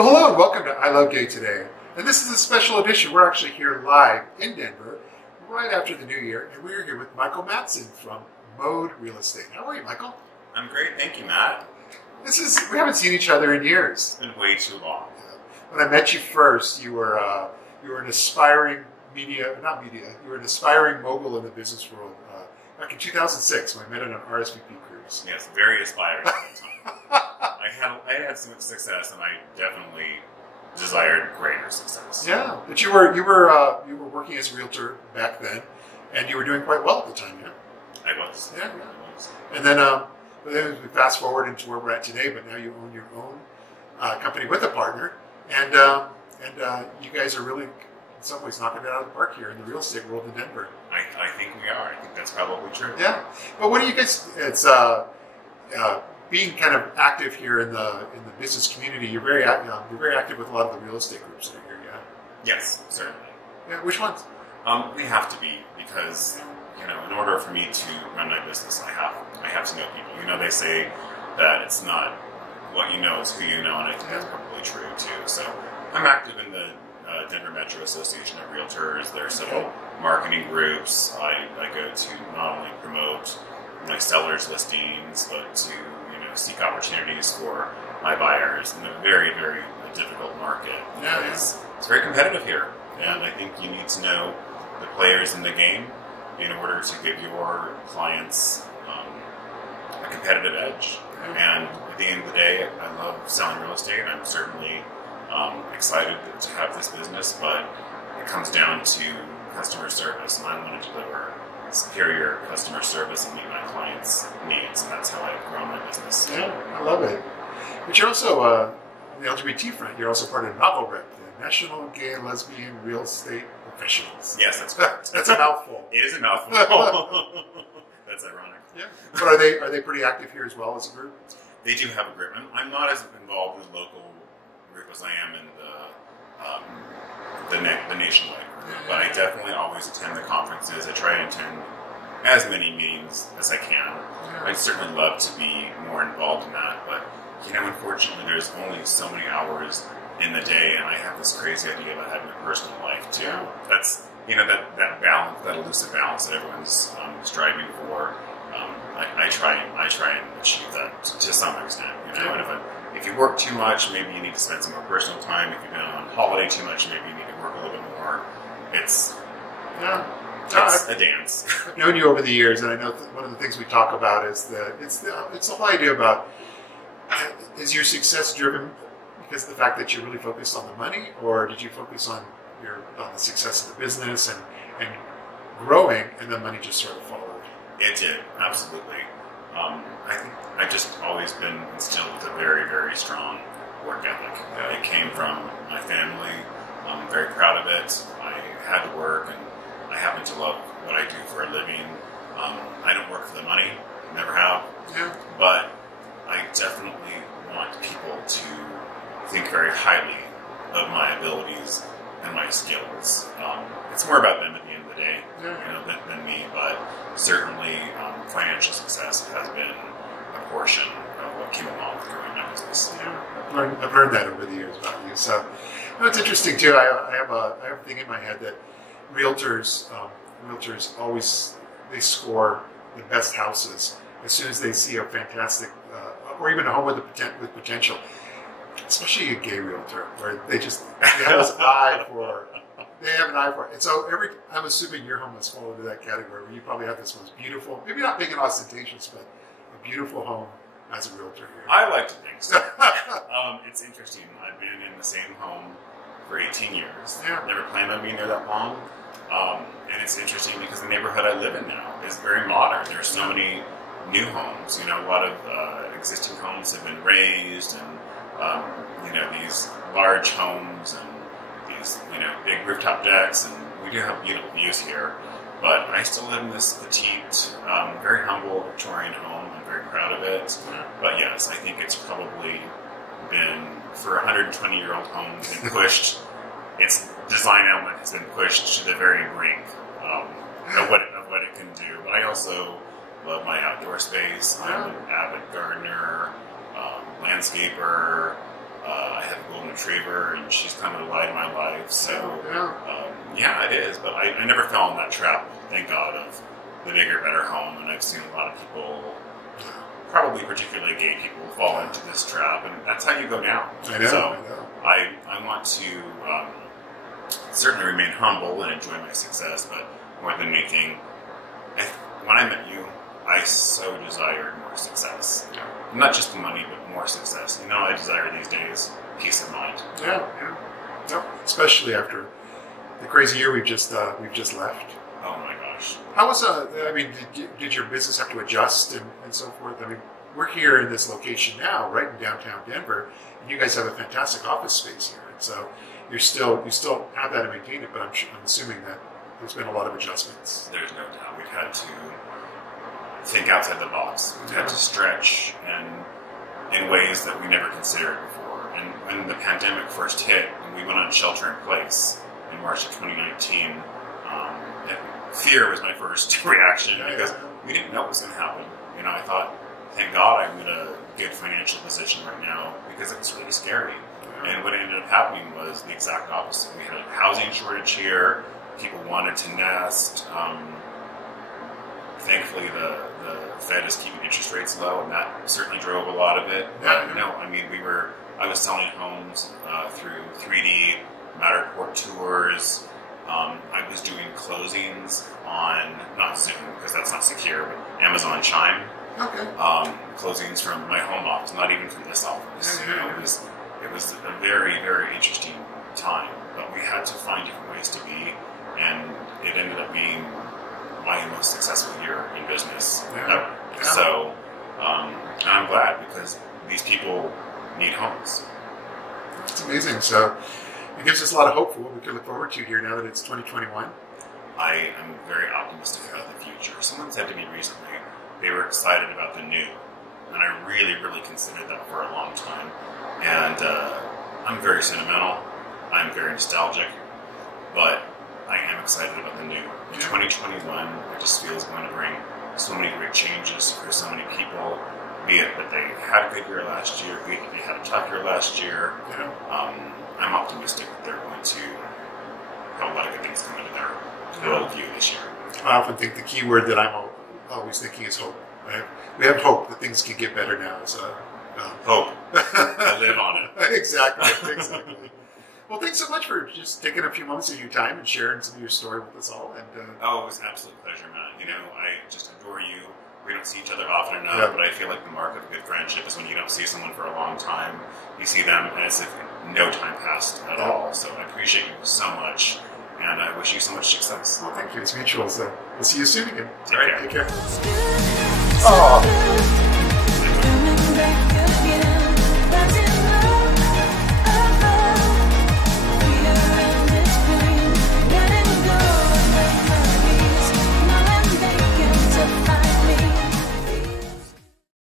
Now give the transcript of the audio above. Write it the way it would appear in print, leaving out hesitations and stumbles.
Well, hello and welcome to ILoveGay today. And this is a special edition. We're actually here live in Denver right after the new year, and we're here with Michael Madsen from Mode Real Estate. How are you, Michael? I'm great, thank you, Matt. We haven't seen each other in years. It's been way too long. When I met you first, you were an aspiring you were an aspiring mogul in the business world back in 2006 when I met on an RSVP cruise. Yes, very aspiring at the time. I had some success, and I definitely desired greater success. Yeah, but you were working as a realtor back then, and you were doing quite well at the time. Yeah, I was. Yeah. I was. And then we fast forward into where we're at today. But now you own your own company with a partner, and you guys are really, in some ways, knocking it out of the park here in the real estate world in Denver. I think we are. I think that's probably true. Yeah, but what do you guys? It's being kind of active here in the business community. You're very active with a lot of the real estate groups that are here. Yeah. Yes, certainly. Yeah. Which ones? We have to be, because in order for me to run my business, I have to know people. They say that it's not what you know, it's who you know, and I think that's probably true too. So I'm active in the Denver Metro Association of Realtors. There are several marketing groups. I go to not only promote my sellers' listings, but to seek opportunities for my buyers in a very, very difficult market. It's very competitive here, and I think you need to know the players in the game in order to give your clients a competitive edge. And at the end of the day, I love selling real estate. I'm certainly excited to have this business, but it comes down to customer service, and I want to deliver superior customer service and meet my clients' needs, and that's how I grow my business. Yeah, I love it. But you're also, on the LGBT front, you're also part of NAGLREP, the National Gay and Lesbian Real Estate Professionals. Yes, that's correct. That's a mouthful. It is a mouthful. That's ironic. Yeah. But are they pretty active here as well as a group? They do have a group. I'm not as involved in the local group as I am in the nationwide group. But I definitely always attend the conferences. I try and attend as many meetings as I can. Yeah. I'd certainly love to be more involved in that, but unfortunately, there's only so many hours in the day, and I have this crazy idea about having a personal life too. Yeah. That's that balance, that elusive balance that everyone's striving for. I try and achieve that to some extent. And if you work too much, maybe you need to spend some more personal time. If you've been on holiday too much, maybe you need to work a little bit more. It's a dance. I've known you over the years, and I know one of the things we talk about is it's the whole idea about, is your success driven because of the fact that you're really focused on the money, or did you focus on the success of the business and growing, and the money just sort of followed? It did, absolutely. I think I've just always been instilled with a very, very strong work ethic. It came from my family. I'm very proud of it. I had to work, and I happen to love what I do for a living. I don't work for the money, never have. Yeah. But I definitely want people to think very highly of my abilities and my skills. It's more about them at the end of the day, than me. But certainly, financial success has been a portion of what came along with growing my business. Yeah, I've learned that over the years about you. So, it's interesting too. I have a thing in my head that realtors always they score the best houses as soon as they see a fantastic or even a home with potential. Especially a gay realtor, where they have an eye for it. And so I'm assuming your home must fall into that category, where you probably have this most beautiful, maybe not big and ostentatious, but a beautiful home as a realtor here. I like to think so. It's interesting. I've been in the same home for 18 years. Yeah. Never planned on being there that long. And it's interesting because the neighborhood I live in now is very modern. There's so many new homes. A lot of existing homes have been raised, and these large homes and these big rooftop decks, and we do have beautiful views here. But I still live in this petite, very humble Victorian home. I'm very proud of it. But yes, I think it's probably been, for a 120-year-old home, been pushed. Its design element has been pushed to the very brink of what it can do. But I also love my outdoor space. I'm an avid gardener, landscaper. I have a golden retriever, and she's come to light in my life. So, yeah, it is. But I never fell in that trap, thank God, of the bigger, better home. And I've seen a lot of people, probably particularly gay people, fall into this trap, and that's how you go down. I know. So I want to certainly remain humble and enjoy my success, but more than anything, when I met you, I so desired more success. Yeah. Not just the money, but more success. You know, I desire these days peace of mind. Yeah. Yep. Especially after the crazy year we've just left. Oh my gosh. How was I mean, did your business have to adjust and so forth? I mean, we're here in this location now, right in downtown Denver, and you guys have a fantastic office space here. And so you still have that and maintain it, but I'm assuming that there's been a lot of adjustments. There's no doubt. We've had to think outside the box. We've had to stretch in ways that we never considered before. And when the pandemic first hit and we went on shelter in place in March of 2019, fear was my first reaction because we didn't know what was going to happen. You know, I thought, thank God I'm in a good financial position right now because it was really scary. And what ended up happening was the exact opposite. We had a housing shortage here. People wanted to nest. Thankfully, the Fed is keeping interest rates low, and that certainly drove a lot of it. But no, I mean, I was selling homes through 3D Matterport tours. I was doing closings on, not Zoom, because that's not secure, but Amazon Chime. Okay. Closings from my home office, not even from this office. You know, it was a very, very interesting time, but we had to find different ways to be, and it ended up being my most successful year in business ever. So, and I'm glad because these people need homes. It's amazing. So it gives us a lot of hope for what we can look forward to here now that it's 2021. I am very optimistic about the future. Someone said to me recently they were excited about the new, and I really, really considered that for a long time. And I'm very sentimental. I'm very nostalgic, but I am excited about the new. 2021, I just feel is going to bring so many great changes for so many people, be it that they had a good year last year, be it that they had a tough year last year. I'm optimistic that they're going to have a lot of good things coming to their worldview this year. I often think the key word that I'm always thinking is hope. We have hope that things can get better now. So, hope. I live on it. Exactly. Well, thanks so much for just taking a few moments of your time and sharing some of your story with us all. And it was an absolute pleasure, Matt. You know, I just adore you. We don't see each other often enough, but I feel like the mark of a good friendship is when you don't see someone for a long time. You see them as if no time passed at all. So I appreciate you so much, and I wish you so much success. Well, thank you. It's mutual. So we'll see you soon again. Take care. Take care. Oh.